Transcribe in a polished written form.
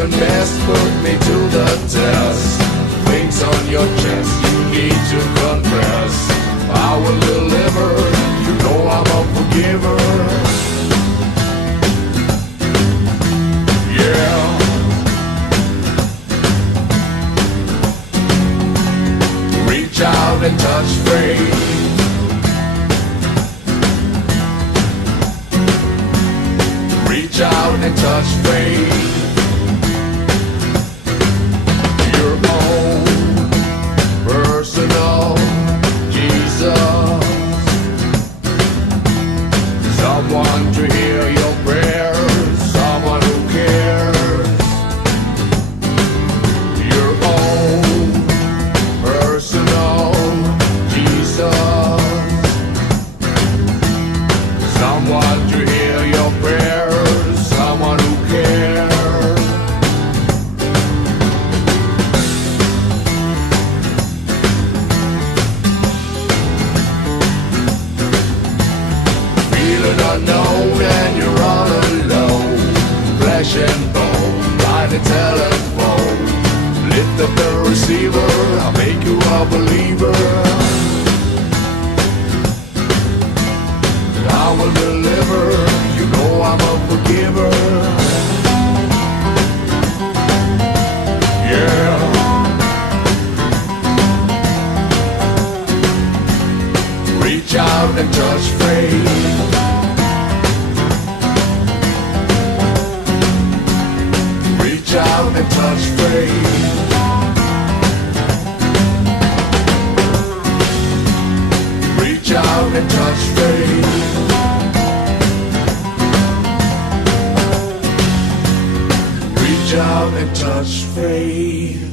can best put me to the test. Things on your chest you need to confess. I will deliver, you know I'm a forgiver. Yeah. Reach out and touch faith. Reach out and touch faith. Your own personal Jesus. Someone to hear your prayers. Someone who cares. Your own personal Jesus. Someone to hear your prayers. Someone who cares. Feeling unknown and you're all alone. Flesh and bone by the telephone. Lift up the receiver, I'll make you a believer. I will deliver, you know I'm a forgiver. Yeah. Reach out and touch faith. Reach out and touch faith. Reach out and touch faith. Reach out and touch faith.